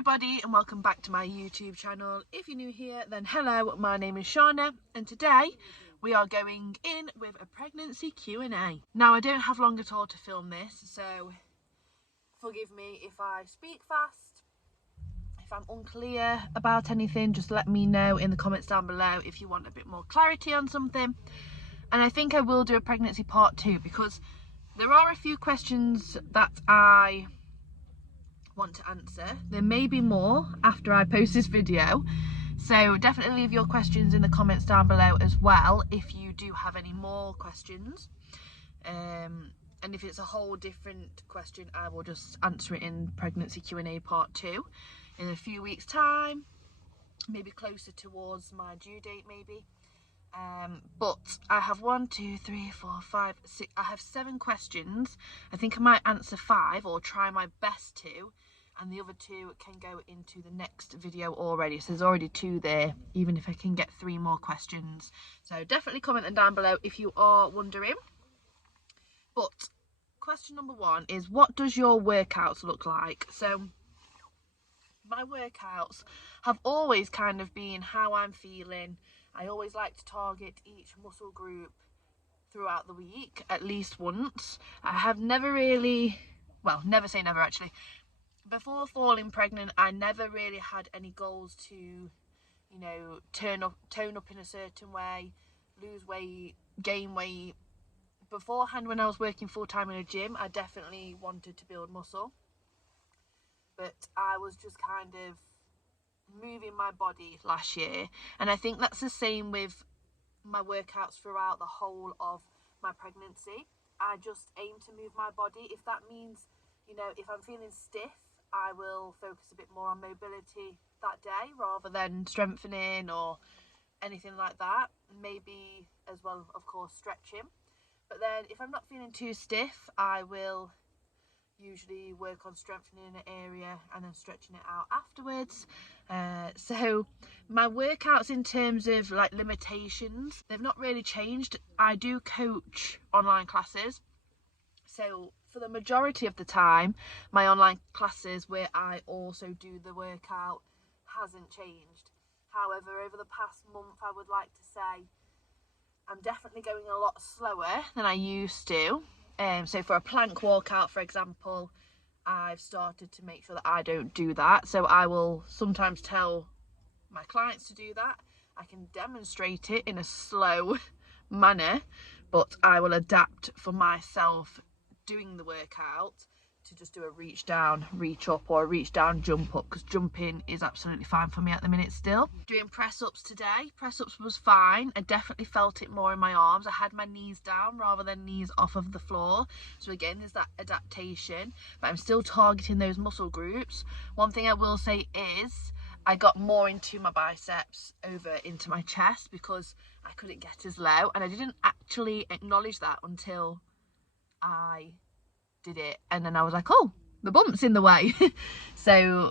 everybody and welcome back to my YouTube channel. If you're new here, then hello, my name is Shauna and today we are going in with a pregnancy Q&A. Now I don't have long at all to film this, so forgive me if I speak fast. If I'm unclear about anything, just let me know in the comments down below if you want a bit more clarity on something. And I think I will do a pregnancy part 2 because there are a few questions that I want to answer. There may be more after I post this video, so definitely leave your questions in the comments down below as well if you do have any more questions, and if it's a whole different question I will just answer it in pregnancy Q&A part 2 in a few weeks time, maybe closer towards my due date maybe. But I have 1, 2, 3, 4, 5, 6, I have 7 questions. I think I might answer 5 or try my best to, and the other 2 can go into the next video already. So there's already 2 there, even if I can get 3 more questions. So definitely comment them down below if you are wondering. But question number 1 is, what does your workouts look like? So my workouts have always kind of been how I'm feeling. I always like to target each muscle group throughout the week at least once. I have never really, well, never say never actually. Before falling pregnant, I never really had any goals to, you know, tone up in a certain way, lose weight, gain weight. Beforehand, when I was working full-time in a gym, I definitely wanted to build muscle. But I was just kind of moving my body last year, and I think that's the same with my workouts throughout the whole of my pregnancy. I just aim to move my body. If that means, you know, if I'm feeling stiff, I will focus a bit more on mobility that day rather than strengthening or anything like that. Maybe as well, of course, stretching. But then if I'm not feeling too stiff, I will usually work on strengthening an area and then stretching it out afterwards. So my workouts in terms of like limitations, they've not really changed. I do coach online classes, so for the majority of the time my online classes where I also do the workout hasn't changed. However, over the past month I would like to say I'm definitely going a lot slower than I used to. So for a plank walkout, for example, I've started to make sure that I don't do that. So I will sometimes tell my clients to do that. I can demonstrate it in a slow manner, but I will adapt for myself doing the workout to just do a reach down, reach up, or a reach down, jump up, because jumping is absolutely fine for me at the minute still. Doing press ups today, press ups was fine. I definitely felt it more in my arms. I had my knees down rather than knees off of the floor. So again, there's that adaptation, but I'm still targeting those muscle groups. One thing I will say is I got more into my biceps over into my chest because I couldn't get as low, and I didn't actually acknowledge that until I did it, and then I was like, oh, the bump's in the way. So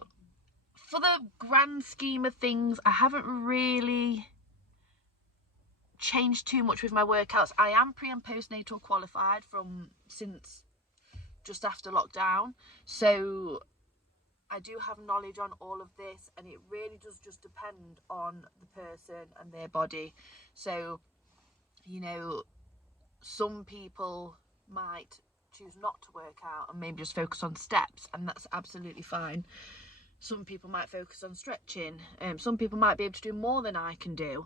for the grand scheme of things, I haven't really changed too much with my workouts. I am pre and postnatal qualified from since just after lockdown, so I do have knowledge on all of this, and it really does just depend on the person and their body. So, you know, some people might choose not to work out and maybe just focus on steps, and that's absolutely fine. Some people might focus on stretching, some people might be able to do more than I can do,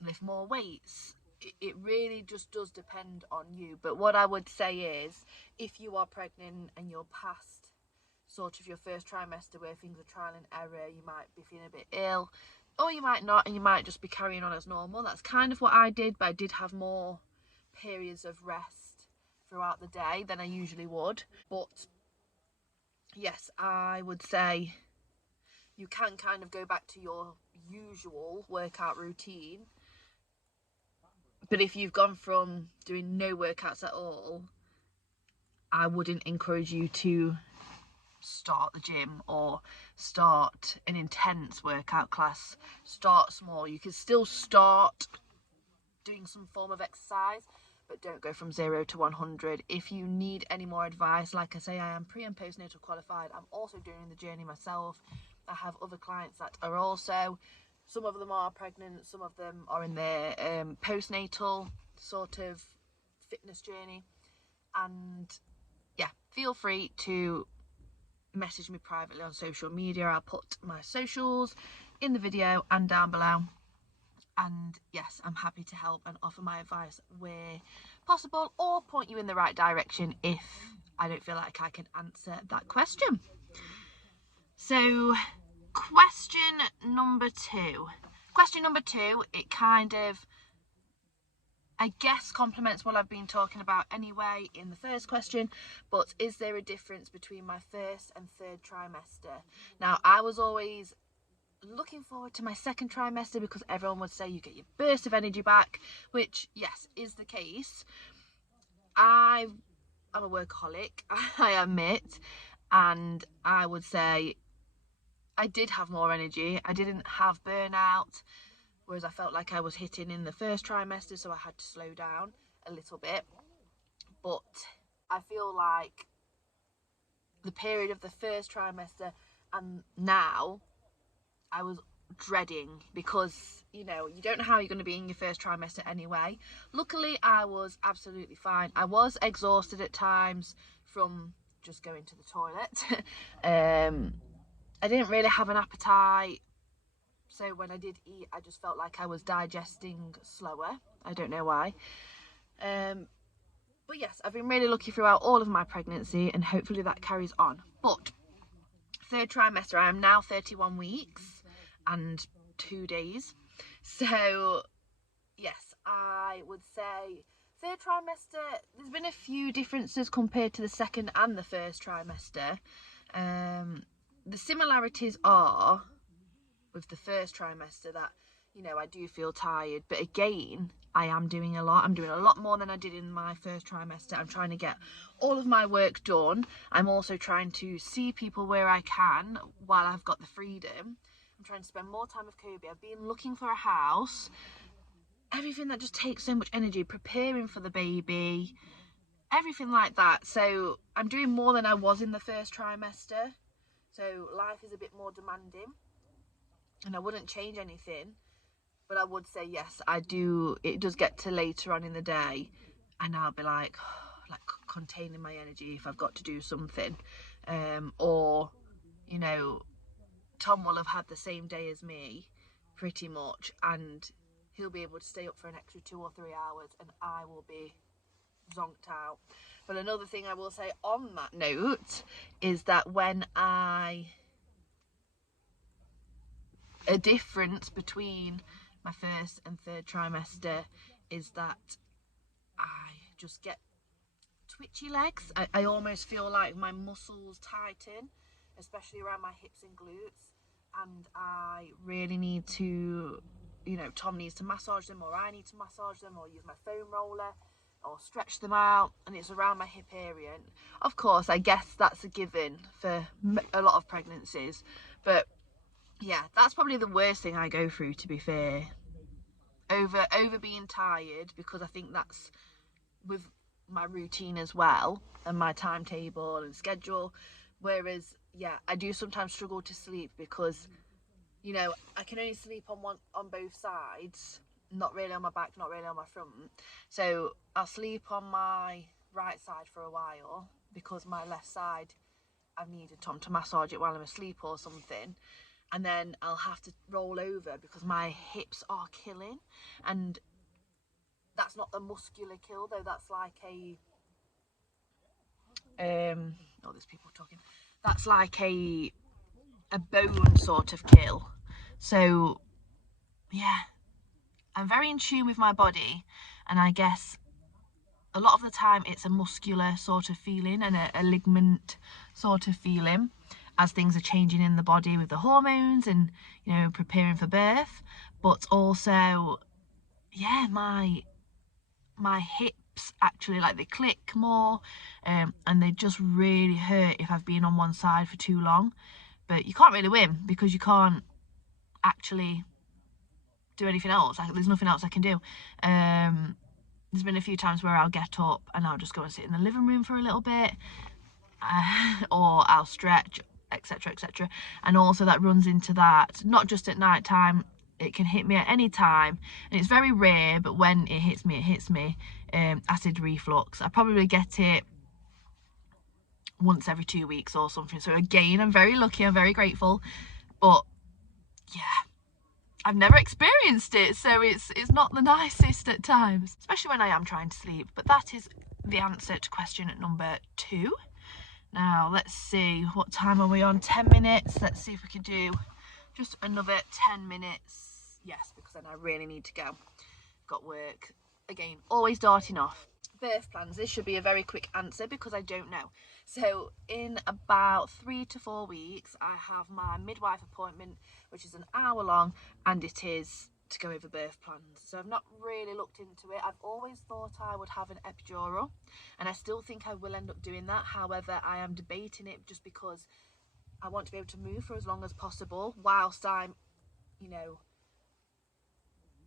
lift more weights. It really just does depend on you. But what I would say is, if you are pregnant and you're past sort of your first trimester where things are trial and error, you might be feeling a bit ill, or you might not, and you might just be carrying on as normal. That's kind of what I did, but I did have more periods of rest throughout the day than I usually would. But yes, I would say you can kind of go back to your usual workout routine, but if you've gone from doing no workouts at all, I wouldn't encourage you to start the gym or start an intense workout class. Start small. You can still start doing some form of exercise, but don't go from 0 to 100. If you need any more advice, like I say, I am pre and postnatal qualified. I'm also doing the journey myself. I have other clients that are also, some of them are pregnant, some of them are in their postnatal sort of fitness journey. And yeah, feel free to message me privately on social media. I'll put my socials in the video and down below. And yes, I'm happy to help and offer my advice where possible, or point you in the right direction if I don't feel like I can answer that question. So question number two, it kind of, I guess, complements what I've been talking about anyway in the first question, but is there a difference between my first and third trimester? Now, I was always looking forward to my second trimester because everyone would say you get your burst of energy back, which yes, is the case. I'm a workaholic, I admit, and I would say I did have more energy. I didn't have burnout, whereas I felt like I was hitting in the first trimester, so I had to slow down a little bit. But I feel like the period of the first trimester and now, I was dreading, because you know, you don't know how you're going to be in your first trimester anyway. Luckily, I was absolutely fine. I was exhausted at times from just going to the toilet. I didn't really have an appetite, so when I did eat, I just felt like I was digesting slower. I don't know why. But yes, I've been really lucky throughout all of my pregnancy, and hopefully that carries on. But third trimester, I am now 31 weeks and 2 days. So yes, I would say third trimester, there's been a few differences compared to the second and the first trimester. The similarities are with the first trimester that, you know, I do feel tired, but again, I am doing a lot. I'm doing a lot more than I did in my first trimester. I'm trying to get all of my work done. I'm also trying to see people where I can while I've got the freedom. I'm trying to spend more time with Kobe. I've been looking for a house. Everything that just takes so much energy, preparing for the baby, everything like that. So I'm doing more than I was in the first trimester. So life is a bit more demanding, and I wouldn't change anything. But I would say, yes, I do. It does get to later on in the day, and I'll be like containing my energy if I've got to do something. Or, you know, Tom will have had the same day as me, pretty much, and he'll be able to stay up for an extra 2 or 3 hours, and I will be zonked out. But another thing I will say on that note is that a difference between my first and third trimester is that I just get twitchy legs. I almost feel like my muscles tighten, especially around my hips and glutes, and I really need to, you know, Tom needs to massage them, or I need to massage them, or use my foam roller, or stretch them out, and it's around my hip area. And of course, I guess that's a given for a lot of pregnancies, but yeah, that's probably the worst thing I go through, to be fair, over being tired, because I think that's with my routine as well, and my timetable and schedule. Whereas yeah, I do sometimes struggle to sleep because, you know, I can only sleep on both sides, not really on my back, not really on my front. So I'll sleep on my right side for a while because my left side, I've needed Tom to massage it while I'm asleep or something, and then I'll have to roll over because my hips are killing. And that's not the muscular kill though, that's like oh, there's people talking. That's like a bone sort of kill. So yeah, I'm very in tune with my body, and I guess a lot of the time it's a muscular sort of feeling and a ligament sort of feeling as things are changing in the body with the hormones and, you know, preparing for birth. But also, yeah, my hips actually, like, they click more, and they just really hurt if I've been on one side for too long. But you can't really win because you can't actually do anything else. There's nothing else I can do. there's been a few times where I'll get up and I'll just go and sit in the living room for a little bit, or I'll stretch, etc, etc. And also that runs into that, not just at night time, it can hit me at any time, and it's very rare, but when it hits me, acid reflux. I probably get it once every 2 weeks or something. So again, I'm very lucky, I'm very grateful, but yeah, I've never experienced it, so it's not the nicest at times, especially when I am trying to sleep. But that is the answer to question number 2. Now let's see, what time are we on? 10 minutes. Let's see if we can do just another 10 minutes. Yes, because then I really need to go. Got work. Again, always darting off. Birth plans. This should be a very quick answer because I don't know. So in about 3 to 4 weeks, I have my midwife appointment, which is an hour long, and it is to go over birth plans. So I've not really looked into it. I've always thought I would have an epidural, and I still think I will end up doing that. However, I am debating it just because I want to be able to move for as long as possible whilst I'm, you know,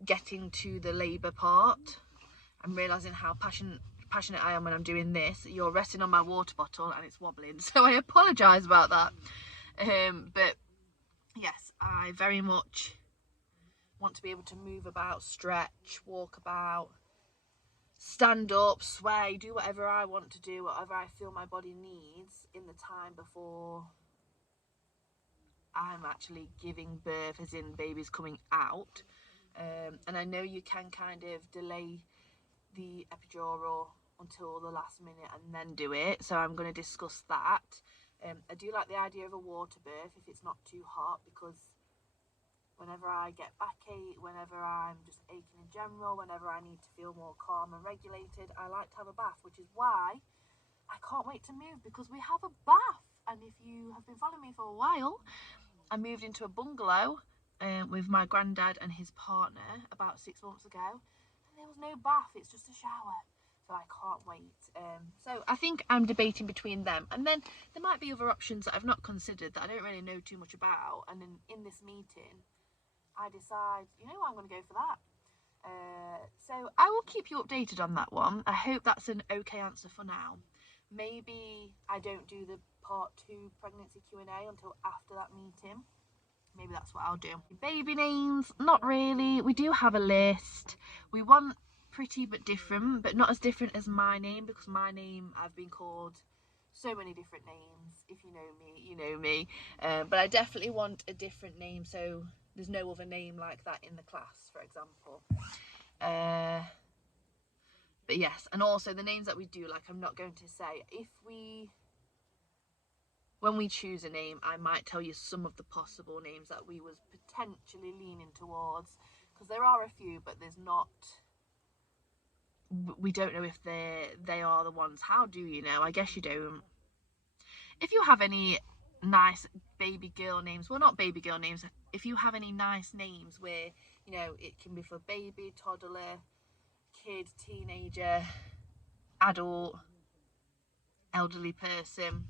getting to the labour part. I'm realising how passionate I am when I'm doing this. You're resting on my water bottle and it's wobbling, so I apologise about that. But yes, I very much want to be able to move about, stretch, walk about, stand up, sway, do whatever I want to do, whatever I feel my body needs in the time before I'm actually giving birth, as in baby's coming out. And I know you can kind of delay the epidural until the last minute and then do it, so I'm going to discuss that. I do like the idea of a water birth if it's not too hot, because whenever I get backache, whenever I'm just aching in general, whenever I need to feel more calm and regulated, I like to have a bath, which is why I can't wait to move, because we have a bath. And if you have been following me for a while, I moved into a bungalow with my granddad and his partner about 6 months ago, and there was no bath, it's just a shower. So I can't wait. So I think I'm debating between them, and then there might be other options that I've not considered that I don't really know too much about, and then in this meeting I decide, you know, I'm going to go for that. So I will keep you updated on that one. I hope that's an okay answer for now. Maybe I don't do the part 2 pregnancy Q&A until after that meeting. Maybe that's what I'll do. Baby names, not really. We do have a list. We want pretty but different, but not as different as my name, because my name, I've been called so many different names. If you know me, you know me. But I definitely want a different name, so there's no other name like that in the class, for example. But yes, and also the names that we do, like, I'm not going to say, when we choose a name, I might tell you some of the possible names that we was potentially leaning towards, because there are a few, but there's not, we don't know if they are the ones. How do you know? I guess you don't. If you have any nice baby girl names, well, not baby girl names, if you have any nice names where, you know, it can be for baby, toddler, kid, teenager, adult, elderly person,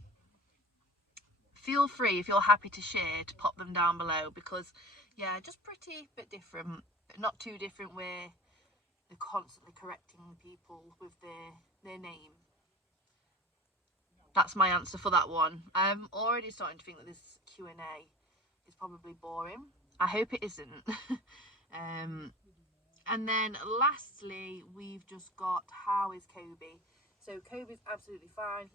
feel free, if you're happy to share, to pop them down below, because yeah, just pretty but different, but not too different where they're constantly correcting people with their name. That's my answer for that one. I'm already starting to think that this Q&A is probably boring. I hope it isn't. And then lastly, we've just got, how is Kobe? So Kobe's absolutely fine.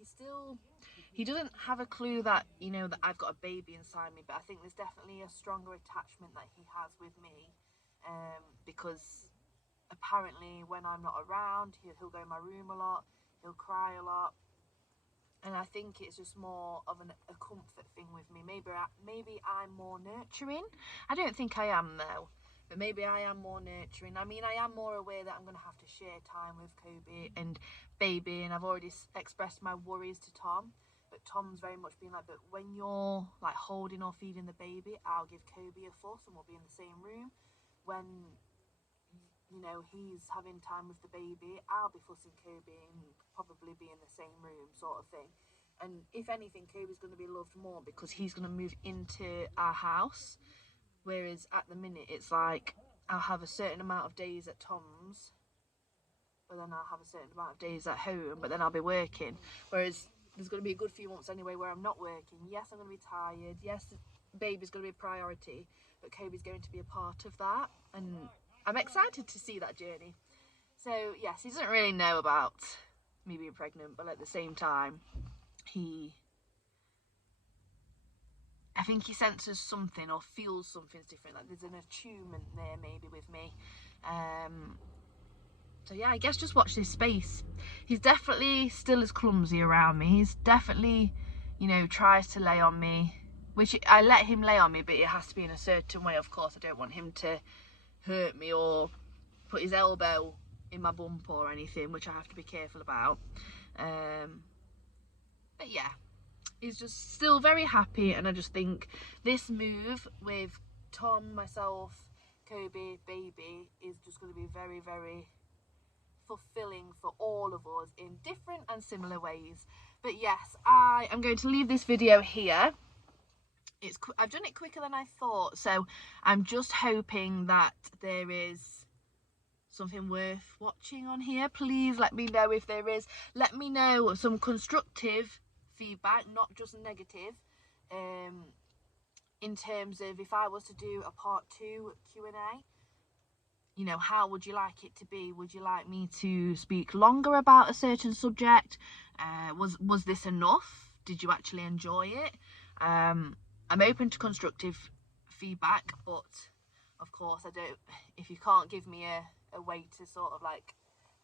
He doesn't have a clue that, you know, that I've got a baby inside me, but I think there's definitely a stronger attachment that he has with me, because apparently when I'm not around, he'll go in my room a lot, he'll cry a lot, and I think it's just more of a comfort thing with me. Maybe I'm more nurturing. I don't think I am though, but maybe I am more nurturing. I mean, I am more aware that I'm going to have to share time with Kobe and baby, and I've already expressed my worries to Tom, but Tom's very much been like, but when you're like holding or feeding the baby, I'll give Kobe a fuss and we'll be in the same room. When, you know, he's having time with the baby, I'll be fussing Kobe and probably be in the same room, sort of thing. And if anything, Kobe's going to be loved more because he's going to move into our house, whereas at the minute it's like I'll have a certain amount of days at Tom's, but then I'll have a certain amount of days at home, but then I'll be working. Whereas there's going to be a good few months anyway where I'm not working. Yes, I'm going to be tired. Yes, baby's going to be a priority, but Kobe's going to be a part of that, and I'm excited to see that journey. So yes, he doesn't really know about me being pregnant, but at the same time, I think he senses something or feels something's different, like there's an attunement there maybe with me. So yeah, I guess just watch this space. He's definitely still as clumsy around me. He's definitely, you know, tries to lay on me, which I let him lay on me, but it has to be in a certain way, of course. I don't want him to hurt me or put his elbow in my bump or anything, which I have to be careful about. But yeah, he's just still very happy, and I just think this move with Tom, myself, Kobe, baby is just going to be very, very fulfilling for all of us in different and similar ways. But yes, I am going to leave this video here. I've done it quicker than I thought, so I'm just hoping that there is something worth watching on here. Please let me know if there is. Let me know some constructive feedback, not just negative, in terms of if I was to do a part 2 Q&A. You know, how would you like it to be? Would you like me to speak longer about a certain subject? Was this enough? Did you actually enjoy it? I'm open to constructive feedback, but of course I don't, if you can't give me a way to sort of like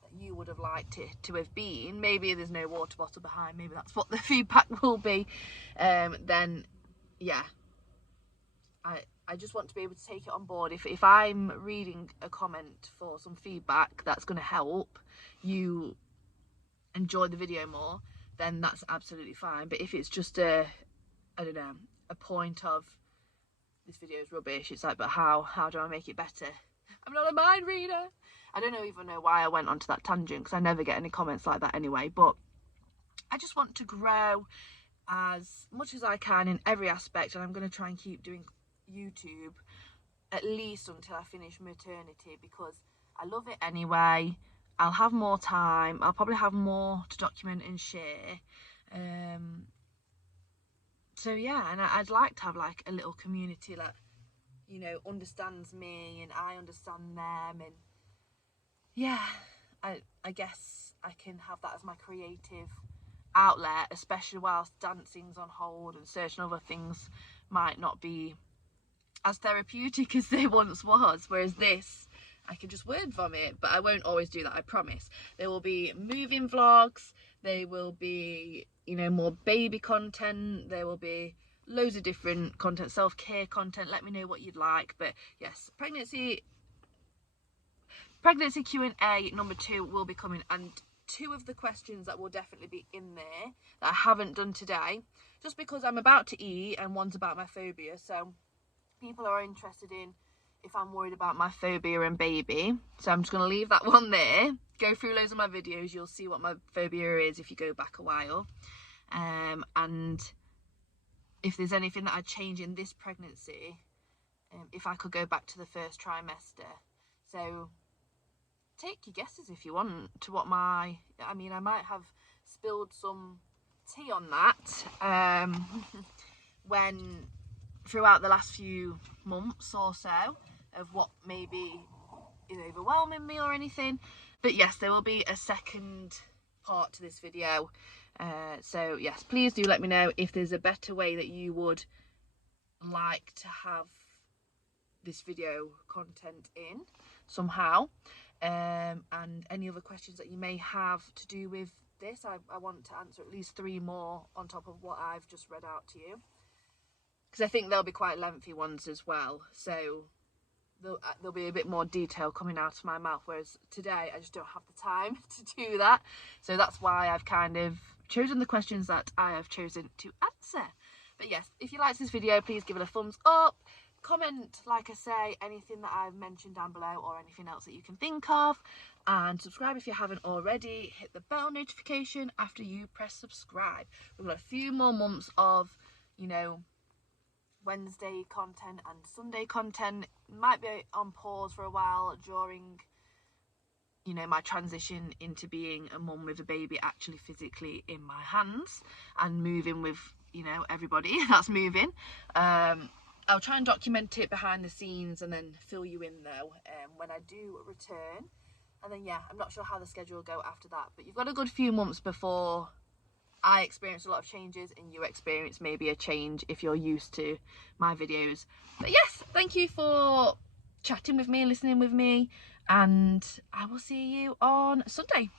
that you would have liked it to have been, maybe there's no water bottle behind, maybe that's what the feedback will be, then yeah, I just want to be able to take it on board. If I'm reading a comment for some feedback that's going to help you enjoy the video more, then that's absolutely fine. But if it's just I don't know, a point of this video is rubbish, it's like, but how do I make it better? I'm not a mind reader. I don't even know why I went onto that tangent, because I never get any comments like that anyway. But I just want to grow as much as I can in every aspect, and I'm going to try and keep doing YouTube at least until I finish maternity, because I love it anyway. I'll have more time, I'll probably have more to document and share, so yeah, and I'd like to have like a little community that, you know, understands me and I understand them, and yeah, I guess I can have that as my creative outlet, especially whilst dancing's on hold and certain other things might not be as therapeutic as they once was, whereas this, I can just word vomit. But I won't always do that, I promise. There will be moving vlogs, there will be, you know, more baby content, there will be loads of different content, self-care content. Let me know what you'd like. But yes, pregnancy Q&A number 2 will be coming, and 2 of the questions that will definitely be in there that I haven't done today, just because I'm about to eat, and one's about my phobia. So people are interested in if I'm worried about my phobia and baby, so I'm just going to leave that one there. Go through loads of my videos, you'll see what my phobia is if you go back a while, and if there's anything that I'd change in this pregnancy, if I could go back to the first trimester. So take your guesses if you want to what I might have spilled some tea on that when throughout the last few months or so, of what maybe is overwhelming me or anything. But yes, there will be a second part to this video, so yes, please do let me know if there's a better way that you would like to have this video content in somehow, and any other questions that you may have to do with this. I want to answer at least 3 more on top of what I've just read out to you, because I think they'll be quite lengthy ones as well, so there'll be a bit more detail coming out of my mouth, whereas today I just don't have the time to do that. So that's why I've kind of chosen the questions that I have chosen to answer. But yes, if you liked this video, please give it a thumbs up, comment, like I say, anything that I've mentioned down below or anything else that you can think of, and subscribe if you haven't already. Hit the bell notification after you press subscribe. We've got a few more months of, you know, Wednesday content and Sunday content. Might be on pause for a while during you know, my transition into being a mum with a baby actually physically in my hands and moving with, you know, everybody that's moving. I'll try and document it behind the scenes and then fill you in though when I do return. And then, yeah, I'm not sure how the schedule will go after that, but you've got a good few months before I experience a lot of changes and you experience maybe a change if you're used to my videos. But yes, thank you for chatting with me, listening with me, and I will see you on Sunday.